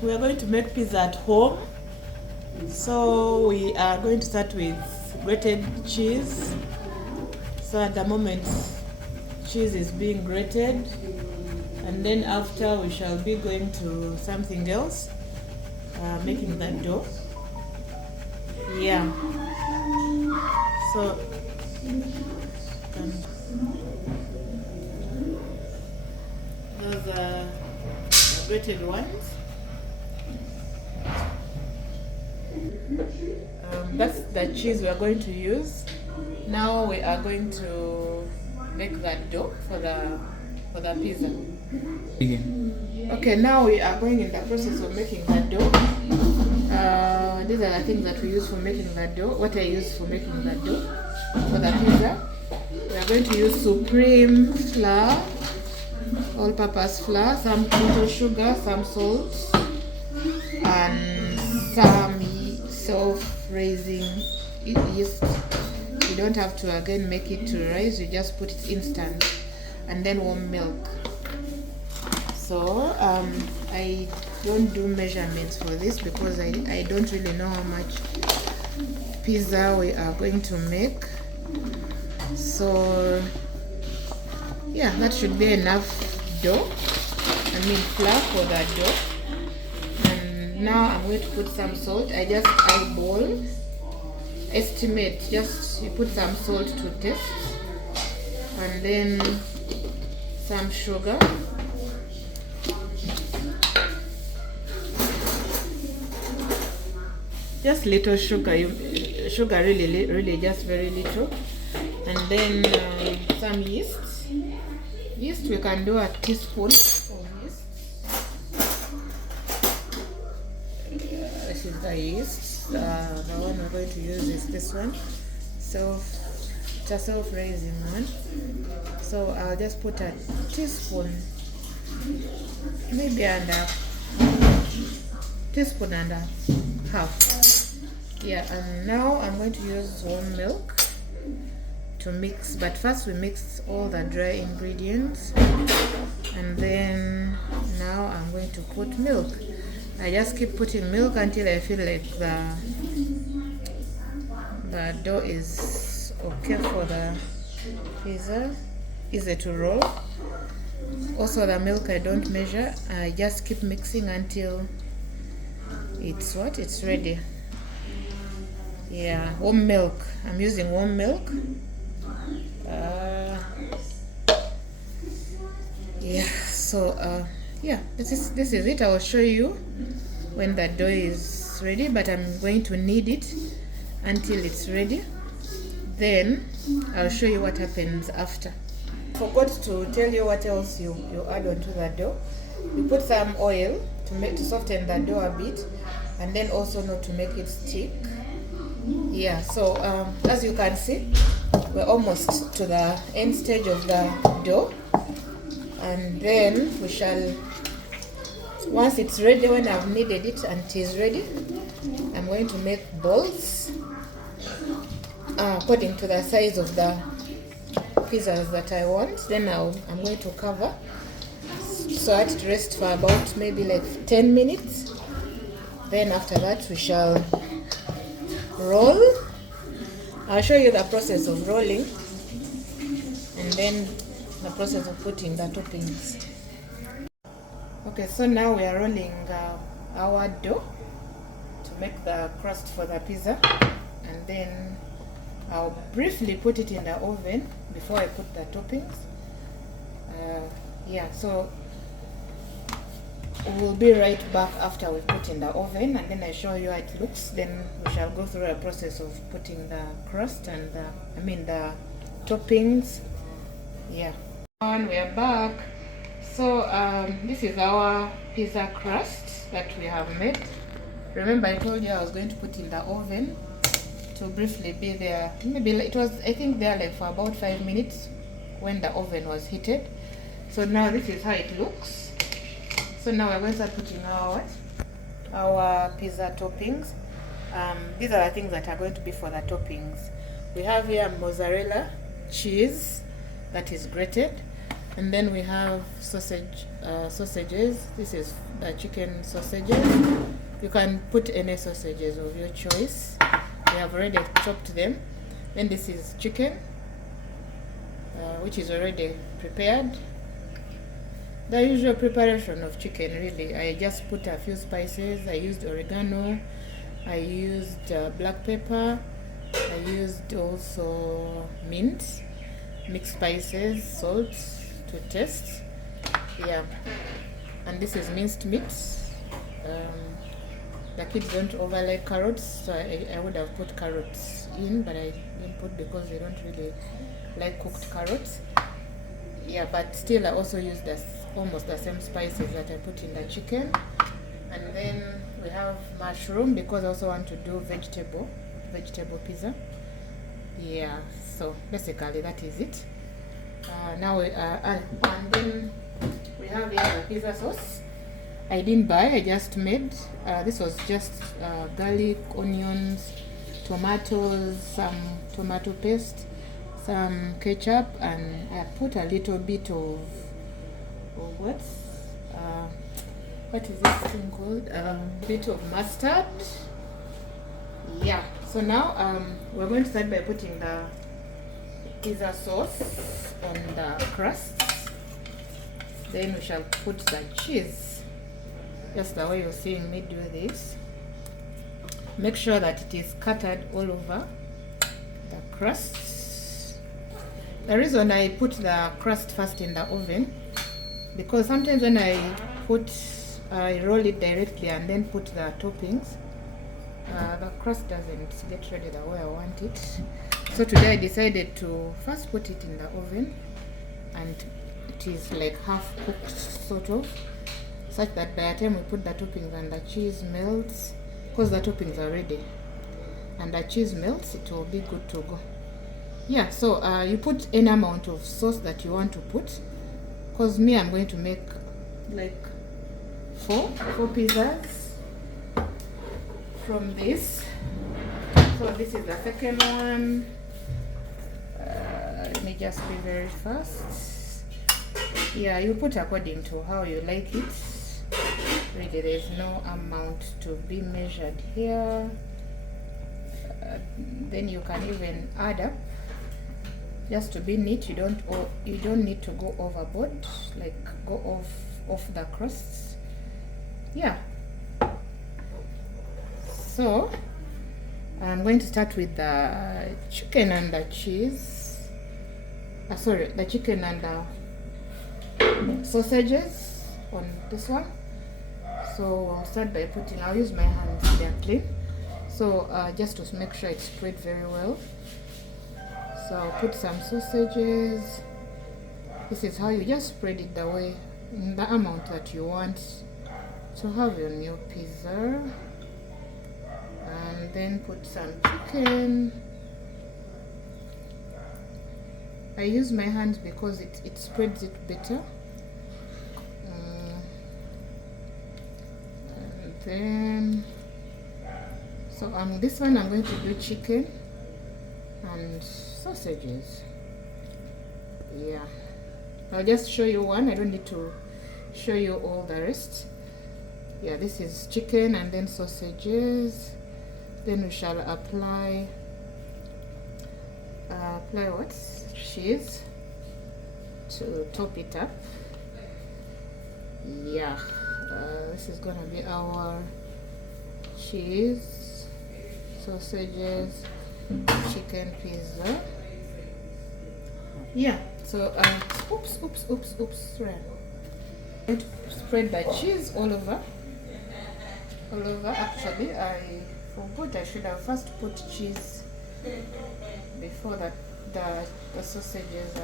We are going to make pizza at home. So we are going to start with grated cheese. So at the moment, cheese is being grated, and then after we shall be going to something else, making that dough. Yeah. So those are the grated ones. That's the cheese we are going to use. Now we are going to make that dough for the pizza. Begin. Okay, now we are going in the process of making that dough. These are the things that we use for making that dough. What I use for making that dough for the pizza. We are going to use supreme flour, all-purpose flour, some little sugar, some salt, and some self-raising yeast. You don't have to again make it to rise, you just put it instant, and then warm milk. So I don't do measurements for this because I don't really know how much pizza we are going to make. So yeah, that should be enough dough, flour for that dough. And now I'm going to put some salt. I just eyeball, estimate, just you put some salt to taste, and then some sugar, just little sugar, sugar really just very little, and then some yeast. Yeast, we can do a teaspoon of yeast. This is the yeast. The one we're going to use is this one. So it's a self-raising one. So I'll just put a teaspoon, maybe teaspoon and a half. Yeah, and now I'm going to use warm milk to mix, but first we mix all the dry ingredients, and then now I'm going to put milk. I just keep putting milk until I feel like the dough is okay for the pizza, easy to roll. Also the milk I don't measure, I just keep mixing until it's ready. Yeah, warm milk. I'm using warm milk. Yeah, this is it. I will show you when the dough is ready, but I'm going to knead it until it's ready. Then I'll show you what happens after. Forgot to tell you what else you add onto the dough. You put some oil to soften the dough a bit, and then also not to make it stick. Yeah, so as you can see, we're almost to the end stage of the dough, and then we shall, once it's ready, when I've kneaded it and it is ready, I'm going to make balls according to the size of the pizzas that I want. Then I'm going to cover so I let it rest for about maybe like 10 minutes. Then after that we shall roll. I'll show you the process of rolling and then the process of putting the toppings. Okay, so now we are rolling our dough to make the crust for the pizza, and then I'll briefly put it in the oven before I put the toppings. Yeah, so we'll be right back after we put in the oven, and then I show you how it looks. Then we shall go through a process of putting the crust and the toppings. Yeah, and we are back. So this is our pizza crust that we have made. Remember I told you I was going to put in the oven to briefly be there. Maybe it was, I think, there like for about 5 minutes when the oven was heated. So now this is how it looks. So now we're going to start putting our pizza toppings. These are the things that are going to be for the toppings. We have here mozzarella cheese that is grated. And then we have sausages. This is the chicken sausages. You can put any sausages of your choice. We have already chopped them. Then this is chicken, which is already prepared. The usual preparation of chicken, really. I just put a few spices. I used oregano. I used black pepper. I used also mint, mixed spices, salt to taste. Yeah, and this is minced meat. The kids don't overlike carrots, so I would have put carrots in, but I didn't put because they don't really like cooked carrots. Yeah, but still I also used almost the same spices that I put in the chicken. And then we have mushroom because I also want to do vegetable pizza. Yeah, so basically that is it. Now and then we have here the pizza sauce. I didn't buy, I just made. This was just garlic, onions, tomatoes, some tomato paste, some ketchup, and I put a little bit of what is this thing called? Bit of mustard. Yeah. So now we're going to start by putting the pizza sauce on the crust. Then we shall put the cheese. Just the way you're seeing me do this. Make sure that it is scattered all over the crust. The reason I put the crust first in the oven, because sometimes when I roll it directly and then put the toppings, the crust doesn't get ready the way I want it. So today I decided to first put it in the oven, and it is like half cooked sort of, such that by the time we put the toppings and the cheese melts, because the toppings are ready and the cheese melts, it will be good to go. Yeah, so you put any amount of sauce that you want to put, because me, I'm going to make like four pizzas from this. So this is the second one. Let me just be very fast. Yeah, you put according to how you like it. Really, there's no amount to be measured here. Then you can even add up just to be neat. You don't need to go overboard, like go off the crusts. Yeah. So I'm going to start with the chicken and the cheese. The chicken and the sausages on this one. So I'll start by I'll use my hands, they're clean. So just to make sure it's spread very well. So I'll put some sausages. This is how you just spread it the way, in the amount that you want to have on your pizza. And then put some chicken. I use my hands because it spreads it better. And then, so this one I'm going to do chicken and sausages. Yeah, I'll just show you one. I don't need to show you all the rest. Yeah, this is chicken and then sausages. Then we shall apply what? Cheese to top it up. Yeah, this is gonna be our cheese, sausages, chicken pizza. Yeah, so oops, right. I'm going to spread the cheese all over. Actually, I forgot. I should have first put cheese before the sausages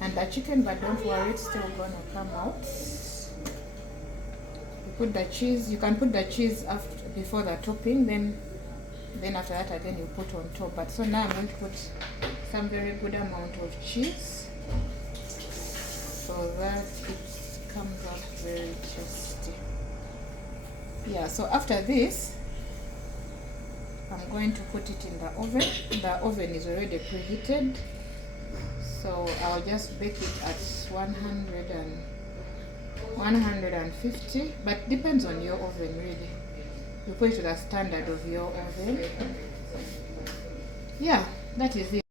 and the chicken, but don't worry, it's still gonna come out. You put the cheese. You can put the cheese before the topping, then after that again you put on top. But so now I'm going to put some very good amount of cheese so that it comes out very tasty. Yeah, so after this I'm going to put it in the oven. The oven is already preheated. So I'll just bake it at 150, but depends on your oven really. You put it to the standard of your oven. Yeah, that is it.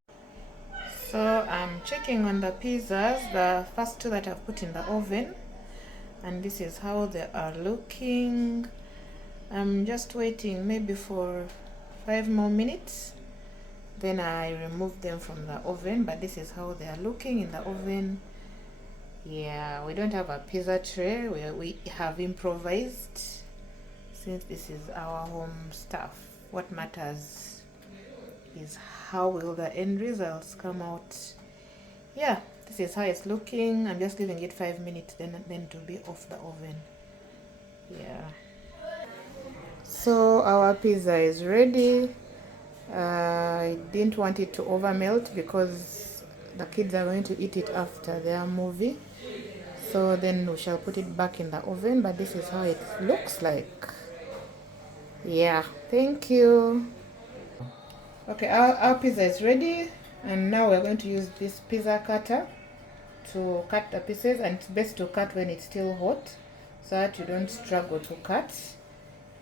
So I'm checking on the pizzas, the first two that I've put in the oven, and this is how they are looking. I'm just waiting maybe for 5 more minutes, then I remove them from the oven, but this is how they are looking in the oven. Yeah, we don't have a pizza tray, we have improvised since this is our home stuff. What matters is how will the end results come out. Yeah, this is how it's looking. I'm just leaving it 5 minutes, then to be off the oven. Yeah, so our pizza is ready. I didn't want it to over melt because the kids are going to eat it after their movie, so then we shall put it back in the oven. But this is how it looks like. Yeah, thank you. Okay, our pizza is ready, and now we're going to use this pizza cutter to cut the pieces, and it's best to cut when it's still hot so that you don't struggle to cut.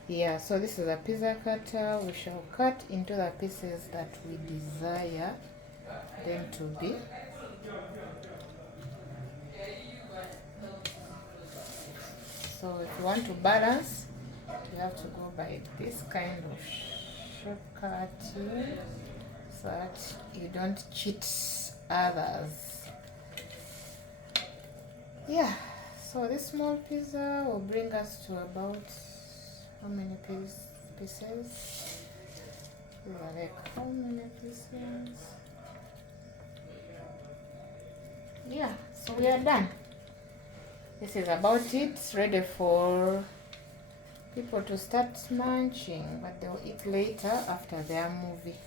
Yeah, so this is a pizza cutter. We shall cut into the pieces that we desire them to be. So if you want to balance, you have to go by this kind of shortcut here so that you don't cheat others. Yeah, so this small pizza will bring us to about how many pieces? We are like how many pieces? Yeah, so we are done. This is about it, ready for people to start munching, but they'll eat later after their movie.